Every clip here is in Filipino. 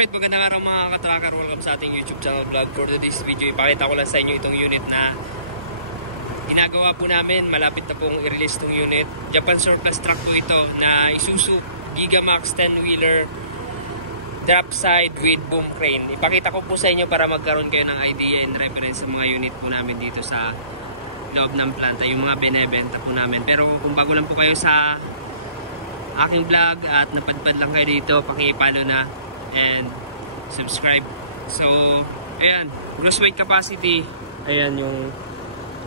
Alright, magandang araw mga ka-tracker. Welcome sa ating YouTube channel vlog. For today's video, ipakita ko lang sa inyo itong unit na ginagawa po namin. Malapit na pong i-release itong unit. Japan surplus truck po ito na Isuzu Gigamax 10-wheeler drop side with boom crane. Ipakita ko po sa inyo para magkaroon kayo ng idea and reference sa mga unit po namin dito sa loob ng planta, yung mga binebenta po namin. Pero kung bago lang po kayo sa aking vlog at napadpad lang kayo dito, paki-follow na and subscribe. So ayan, gross weight capacity, ayan yung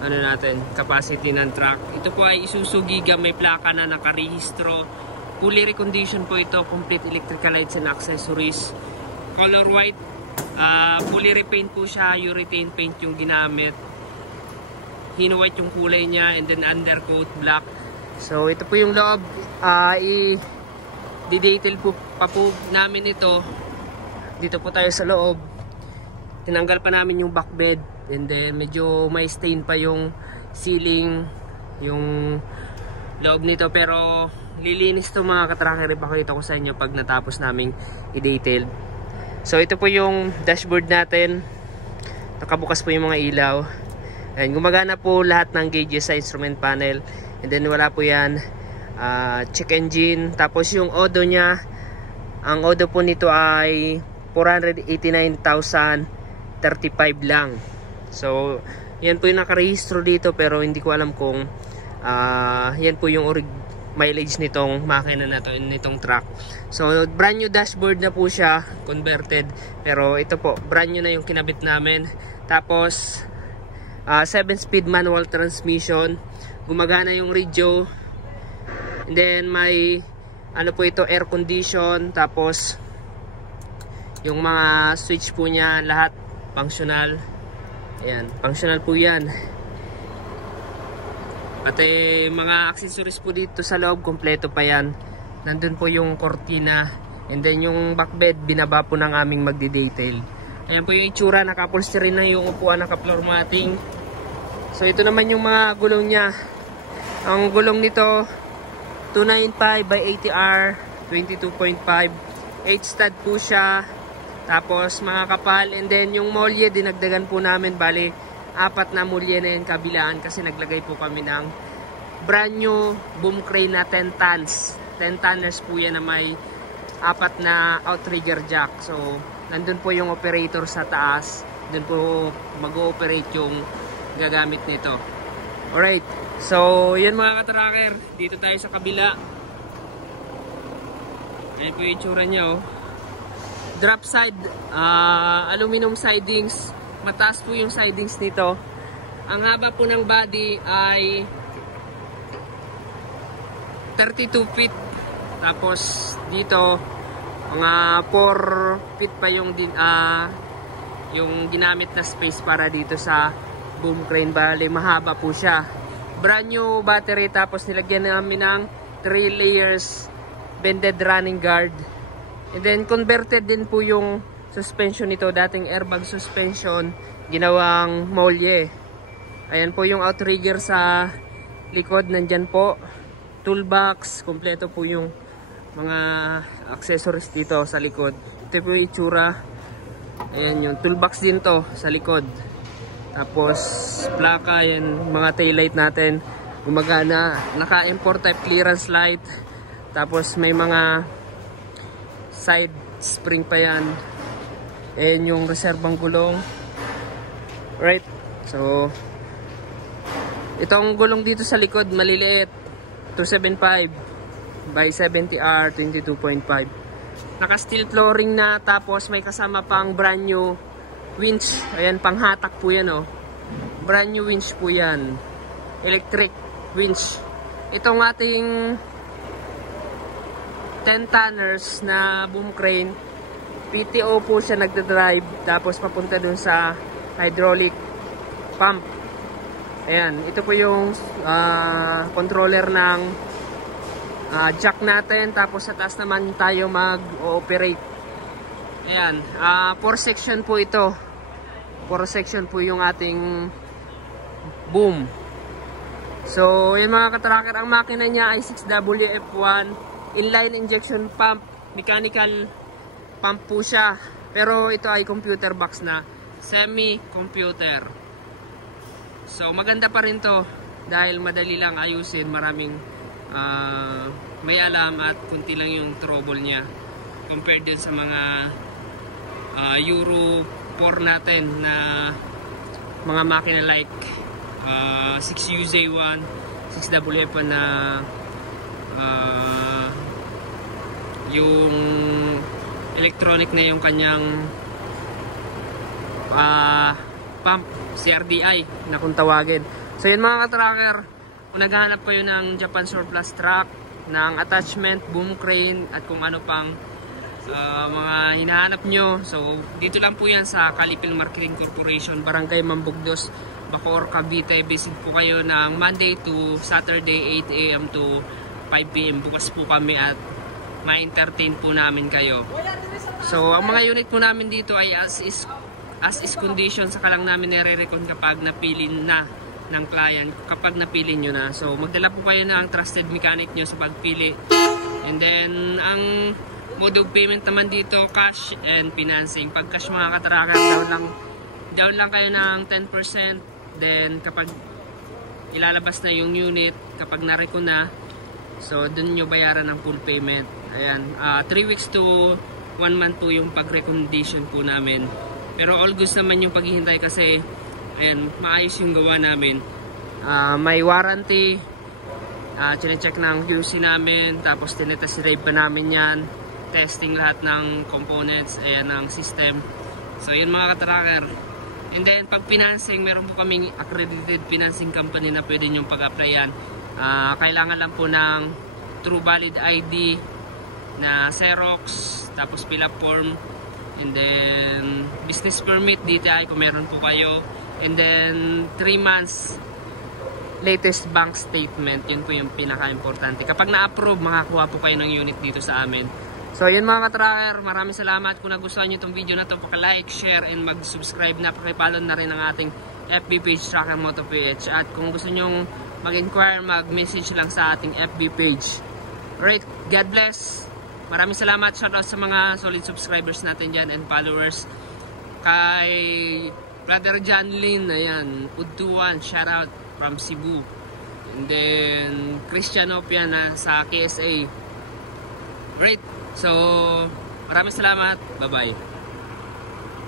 ano natin, capacity ng truck. Ito po ay Isuzu Giga, may plaka na nakarehistro, fully reconditioned po ito, complete electrical lights and accessories, color white, fully repaint po siya, urethane paint yung ginamit, hino white yung kulay niya, and then undercoat black. So ito po yung loob, di-detail po pa po namin ito. Dito po tayo sa loob, tinanggal pa namin yung back bed, and then medyo may stain pa yung ceiling, yung loob nito, pero lilinis to mga katracker. Ipakita ko sa inyo pag natapos naming i-detail. So ito po yung dashboard natin, nakabukas po yung mga ilaw, and gumagana po lahat ng gauges sa instrument panel, and then wala po yan check engine. Tapos yung odo nya, ang odo po nito ay 489,035 lang. So yan po yung nakarehistro dito, pero hindi ko alam kung yan po yung mileage nitong makina na to, nitong truck. So brand new dashboard na po siya, converted, pero ito po brand new na yung kinabit namin. Tapos 7-speed manual transmission, gumagana yung radio, and then may ano po ito, air condition. Tapos yung mga switch po niya lahat functional. Ayan, functional po yan. Pati mga accessories po dito sa loob, kompleto pa yan. Nandun po yung cortina, and then yung back bed binaba po ng aming magdi-detail. Ayan po yung itsura, naka-upholstery na yung upuan, naka-floor matting. So ito naman yung mga gulong niya. Ang gulong nito 295 by 80R 22.5, 8 stud po siya. Tapos mga kapal, and then yung molye dinagdagan po namin, bali 4 na molye na yung kabilaan, kasi naglagay po kami ng brand new boom crane na 10 tons. 10 tonners po yan na may 4 na outrigger jack. So nandun po yung operator sa taas, dun po mag-ooperate yung gagamit nito. Alright, so yan mga katracker, dito tayo sa kabila. Ayan po yung itsura niya, oh. Drop side, aluminum sidings, mataas po yung sidings nito. Ang haba po ng body ay 32 feet. Tapos dito mga 4 feet pa yung ginamit na space para dito sa boom crane. Bali mahaba po siya. Brand new battery, tapos nilagyan namin ng 3 layers bended running guard. And then converted din po yung suspension nito, dating airbag suspension, ginawang molye. Ayan po yung outrigger sa likod, nandyan po. Toolbox, kompleto po yung mga accessories dito sa likod. Ito po yung itsura. Ayan yung toolbox din to sa likod. Tapos plaka, yan mga taillight natin, gumagana, naka-import type clearance light. Tapos may mga side spring pa yan, and yung reserbang gulong. Right, so itong gulong dito sa likod maliliit, 275 by 70R 22.5, naka steel flooring na. Tapos may kasama pang brand new winch. Ayan, panghatak po yan, oh. Brand new winch po yan, electric winch. Itong ating 10 tonners na boom crane, PTO po siya nagdadrive, tapos papunta dun sa hydraulic pump. Ayan, ito po yung controller ng jack natin. Tapos sa taas naman tayo mag-ooperate. Ayan, 4 section po ito. 4 section po yung ating boom. So yung mga katracker, ang makina niya ay 6WF1 inline injection pump, mechanical pump po siya. Pero ito ay computer box na semi-computer. So maganda pa rin to dahil madali lang ayusin, maraming may alam at kunti lang yung trouble niya compared din sa mga Euro 4 natin na mga makina like 6UZ1, 6WF1 na yung electronic na yung kanyang pump, CRDI na kung tawagin. So yun mga ka-tracker, kung naghahanap kayo ng Japan surplus truck, ng attachment, boom crane at kung ano pang mga hinahanap nyo, so dito lang po yan sa Kalipil Marketing Corporation, Barangay Mambugdos, Bacoor, Cavite. Visit po kayo ng Monday to Saturday 8 AM to 5 PM. Bukas po kami at ma-entertain po namin kayo. So ang mga unit po namin dito ay as is condition, saka lang namin nire-recon kapag napili na ng client, kapag napili nyo na. So magdala po kayo ng trusted mechanic nyo sa pagpili. And then ang mode of payment naman dito, cash and financing. Pag cash mga ka-tracker, down lang kayo ng 10%. Then kapag ilalabas na yung unit, kapag na-recon na, so dun nyo bayaran ng full payment. Ayan, 3 weeks to 1 month po yung pag-recommendation po namin. Pero all goods naman yung paghihintay kasi ayan, maayos yung gawa namin. May warranty, chinecheck ng QC namin, tapos tinetest drive pa namin yan, testing lahat ng components, ayan, ng system. So yun mga ka-tracker. And then pag financing, meron po kaming accredited financing company na pwede nyong pag-applyan. Kailangan lang po ng True Valid ID na Xerox, tapos fill up form, and then business permit, DTI kung meron po kayo, and then 3 months latest bank statement. Yun po yung pinaka-importante. Kapag na-approve, makakuha po kayo ng unit dito sa amin. So yun mga ka-tracker, maraming salamat. Kung nagustuhan nyo itong video na to, paka-like, share, and mag-subscribe na. Pakipollow na rin ang ating FB page, Tracker Moto PH. At kung gusto nyong mag-inquire, mag-message lang sa ating FB page. Alright, God bless. Maraming salamat. Shoutout sa mga solid subscribers natin dyan and followers. Kay Brother John Lin, ayan, Udtuan, shoutout from Cebu. And then Christian Opia na sa KSA. Great. So maraming salamat. Bye bye.